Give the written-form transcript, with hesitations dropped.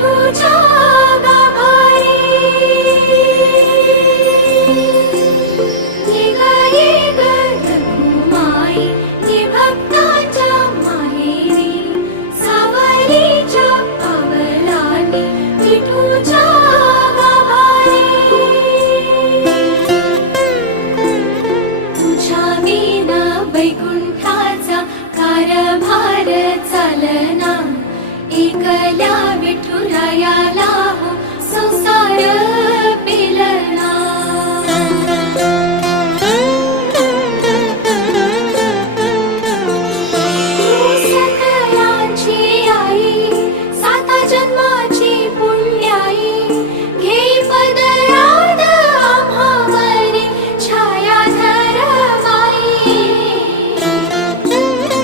विठूच्या गाभारी ये ग रघुमाई ये भक्ताच्या माहेरी सावरीच्या पावलांनी विठूच्या गाभारी तुझ्या विना वैकुंठाचा कारभार चालना एकल्या विठुरायाला हो संसार